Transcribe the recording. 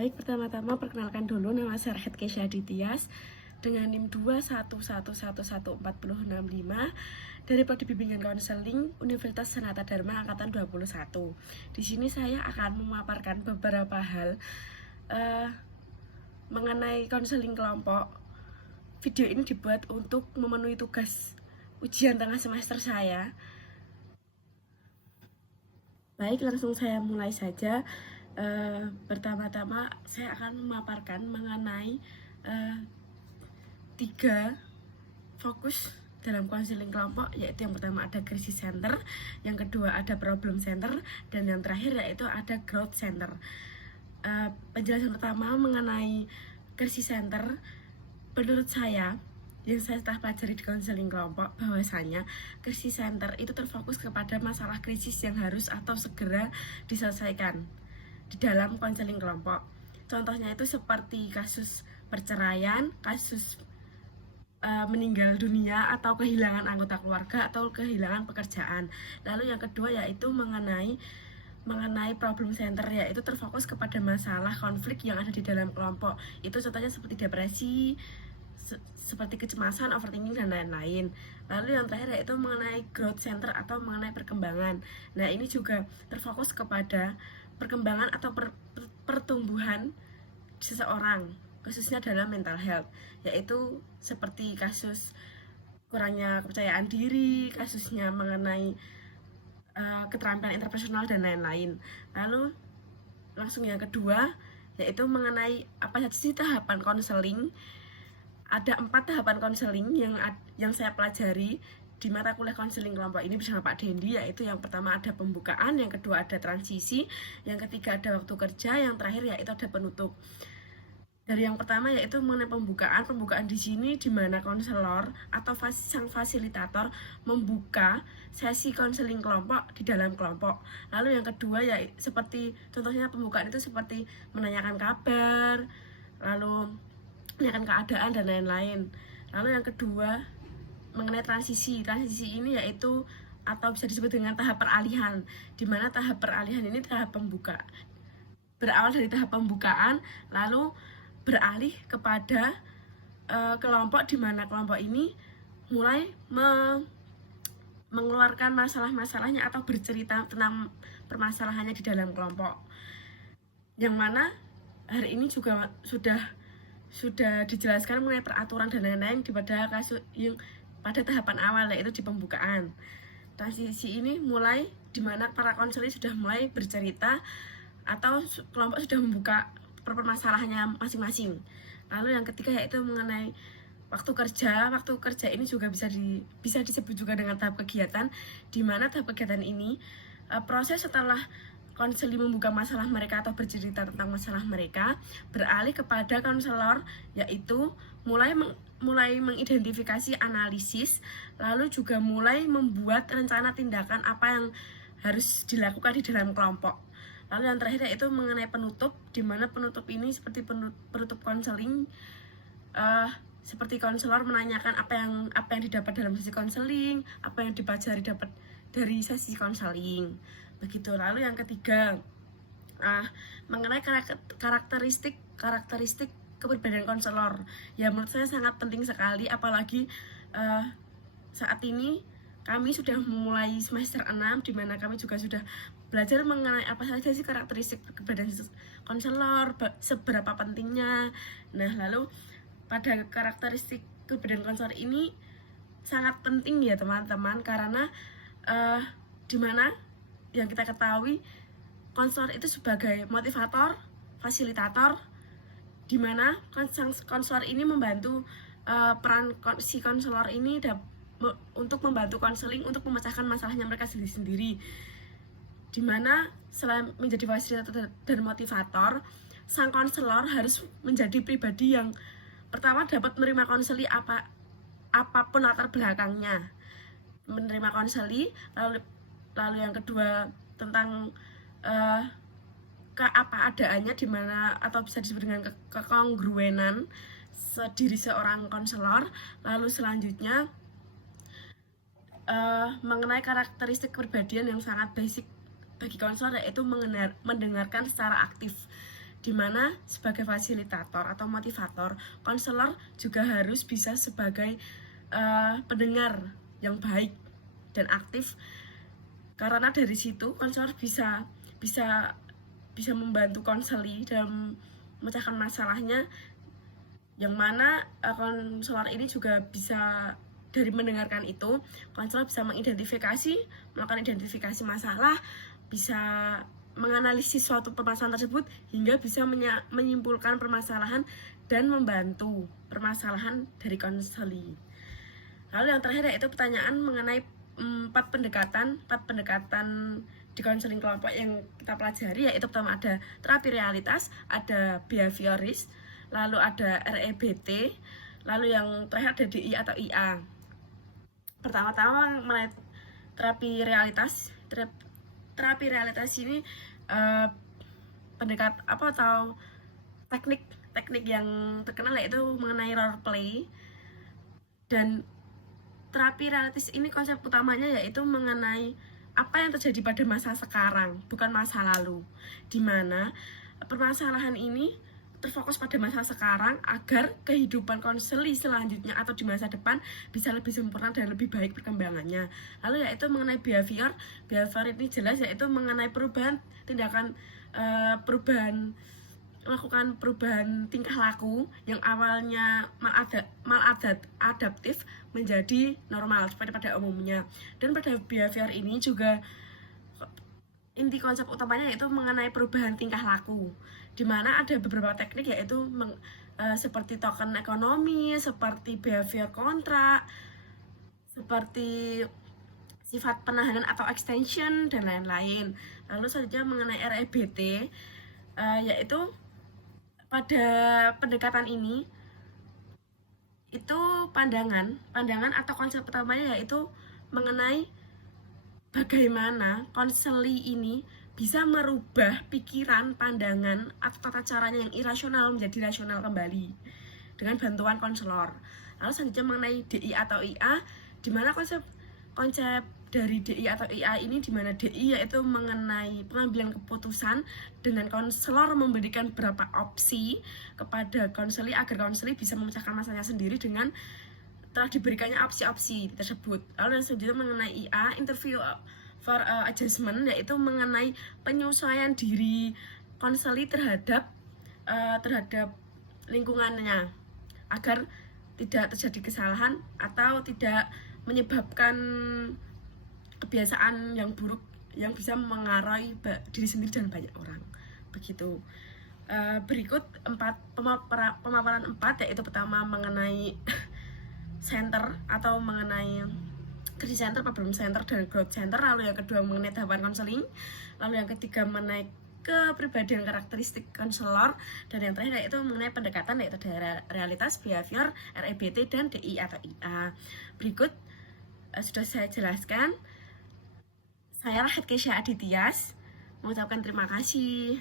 Baik, pertama-tama perkenalkan dulu, nama saya Rehat Kesha Dityas dengan NIM 211114065 dari Prodi Bimbingan Konseling Universitas Sanata Dharma angkatan 21. Di sini saya akan memaparkan beberapa hal mengenai konseling kelompok. Video ini dibuat untuk memenuhi tugas ujian tengah semester saya. Baik, langsung saya mulai saja. Pertama-tama saya akan memaparkan mengenai 3 fokus dalam konseling kelompok, yaitu yang pertama ada krisis center, yang kedua ada problem center, dan yang terakhir yaitu ada growth center. Penjelasan pertama mengenai krisis center, menurut saya yang saya telah pelajari di konseling kelompok, bahwasanya krisis center itu terfokus kepada masalah krisis yang harus atau segera diselesaikan di dalam konseling kelompok. Contohnya itu seperti kasus perceraian, kasus meninggal dunia, atau kehilangan anggota keluarga, atau kehilangan pekerjaan. Lalu yang kedua yaitu mengenai problem center, yaitu terfokus kepada masalah konflik yang ada di dalam kelompok. Itu contohnya seperti depresi, seperti kecemasan, overthinking, dan lain-lain. Lalu yang terakhir yaitu mengenai growth center atau mengenai perkembangan. Nah, ini juga terfokus kepada perkembangan atau pertumbuhan seseorang, khususnya dalam mental health, yaitu seperti kasus kurangnya kepercayaan diri, kasusnya mengenai keterampilan interpersonal, dan lain-lain. Lalu langsung yang kedua yaitu mengenai apa saja sih tahapan konseling. Ada 4 tahapan konseling yang saya pelajari di mata kuliah konseling kelompok ini bersama Pak Dendi, yaitu yang pertama ada pembukaan, yang kedua ada transisi, yang ketiga ada waktu kerja, yang terakhir yaitu ada penutup. Dari yang pertama yaitu mengenai pembukaan. Pembukaan di sini di mana konselor atau sang fasilitator membuka sesi konseling kelompok di dalam kelompok. Lalu yang kedua ya seperti contohnya pembukaan itu seperti menanyakan kabar, lalu menanyakan keadaan, dan lain-lain. Lalu yang kedua mengenai transisi. Transisi ini yaitu atau bisa disebut dengan tahap peralihan, di mana tahap peralihan ini tahap pembuka. Berawal dari tahap pembukaan, lalu beralih kepada kelompok, di mana kelompok ini mulai mengeluarkan masalah-masalahnya atau bercerita tentang permasalahannya di dalam kelompok. Yang mana hari ini juga sudah dijelaskan mengenai peraturan dan lain-lain pada kasus yang pada tahapan awal, yaitu di pembukaan. Transisi ini mulai di mana para konseling sudah mulai bercerita atau kelompok sudah membuka permasalahannya masing-masing. Lalu yang ketiga yaitu mengenai waktu kerja. Waktu kerja ini juga bisa disebut juga dengan tahap kegiatan, di mana tahap kegiatan ini proses setelah konseling membuka masalah mereka atau bercerita tentang masalah mereka, beralih kepada konselor, yaitu mulai mengidentifikasi, analisis, lalu juga mulai membuat rencana tindakan apa yang harus dilakukan di dalam kelompok. Lalu yang terakhir yaitu mengenai penutup, di mana penutup ini seperti penutup konseling, seperti konselor menanyakan apa yang didapat dalam sesi konseling, apa yang dipelajari dapat dari sesi konseling, begitu. Lalu yang ketiga mengenai karakteristik kepribadian konselor. Ya, menurut saya sangat penting sekali, apalagi saat ini kami sudah mulai semester 6, di mana kami juga sudah belajar mengenai apa saja sih karakteristik kepribadian konselor, seberapa pentingnya. Nah, lalu pada karakteristik kepribadian konselor ini sangat penting ya teman-teman, karena di mana yang kita ketahui konselor itu sebagai motivator, fasilitator, di mana konselor ini membantu peran si konselor ini untuk membantu konseling untuk memecahkan masalahnya mereka sendiri-sendiri. Di mana selain menjadi fasilitator dan motivator, sang konselor harus menjadi pribadi yang pertama dapat menerima konseling apapun latar belakangnya, menerima konseling. Lalu yang kedua tentang apa adaannya, dimana atau bisa disebut dengan kekongruenan diri seorang konselor. Lalu selanjutnya mengenai karakteristik kepribadian yang sangat basic bagi konselor, yaitu mendengarkan secara aktif, Dimana sebagai fasilitator atau motivator, konselor juga harus bisa sebagai pendengar yang baik dan aktif, karena dari situ konselor bisa membantu konseli dalam memecahkan masalahnya, yang mana konselor ini juga bisa dari mendengarkan itu, konselor bisa melakukan identifikasi masalah, bisa menganalisis suatu permasalahan tersebut hingga bisa menyimpulkan permasalahan dan membantu permasalahan dari konseli. Lalu yang terakhir yaitu pertanyaan mengenai 4 pendekatan di konseling kelompok yang kita pelajari, yaitu pertama ada terapi realitas, ada behavioris, lalu ada REBT, lalu yang terakhir ada DI atau IA. Pertama-tama mengenai terapi realitas. Terapi realitas ini teknik yang terkenal yaitu mengenai role play. Dan terapi realitas ini konsep utamanya yaitu mengenai apa yang terjadi pada masa sekarang, bukan masa lalu, dimana permasalahan ini terfokus pada masa sekarang agar kehidupan konseli selanjutnya atau di masa depan bisa lebih sempurna dan lebih baik perkembangannya. Lalu yaitu mengenai behavior ini jelas yaitu mengenai melakukan perubahan tingkah laku yang awalnya maladaptif menjadi normal seperti pada umumnya. Dan pada behavior ini juga inti konsep utamanya yaitu mengenai perubahan tingkah laku, di mana ada beberapa teknik yaitu seperti token ekonomi, seperti behavior kontrak, seperti sifat penahanan atau extension, dan lain-lain. Lalu selanjutnya mengenai REBT, yaitu pada pendekatan ini itu pandangan atau konsep utamanya yaitu mengenai bagaimana konseli ini bisa merubah pikiran, pandangan, atau tata caranya yang irasional menjadi rasional kembali dengan bantuan konselor. Lalu selanjutnya mengenai DI atau IA, di mana konsep dari DI atau IA ini, di mana DI yaitu mengenai pengambilan keputusan dengan konselor memberikan beberapa opsi kepada konseli agar konseli bisa memecahkan masalahnya sendiri dengan telah diberikannya opsi-opsi tersebut. Lalu yang selanjutnya mengenai IA, interview for adjustment, yaitu mengenai penyesuaian diri konseli terhadap lingkungannya agar tidak terjadi kesalahan atau tidak menyebabkan kebiasaan yang buruk yang bisa mengaruhi diri sendiri dan banyak orang. Begitu. Berikut pemaparan 4, yaitu pertama mengenai center atau mengenai krisis center, problem center, dan growth center. Lalu yang kedua mengenai tahapan konseling. Lalu yang ketiga mengenai kepribadian karakteristik konselor, dan yang terakhir yaitu mengenai pendekatan yaitu dari realitas, behavior, REBT, dan DI atau IA. Berikut sudah saya jelaskan. Saya Rahat Kesha Adityas mengucapkan terima kasih.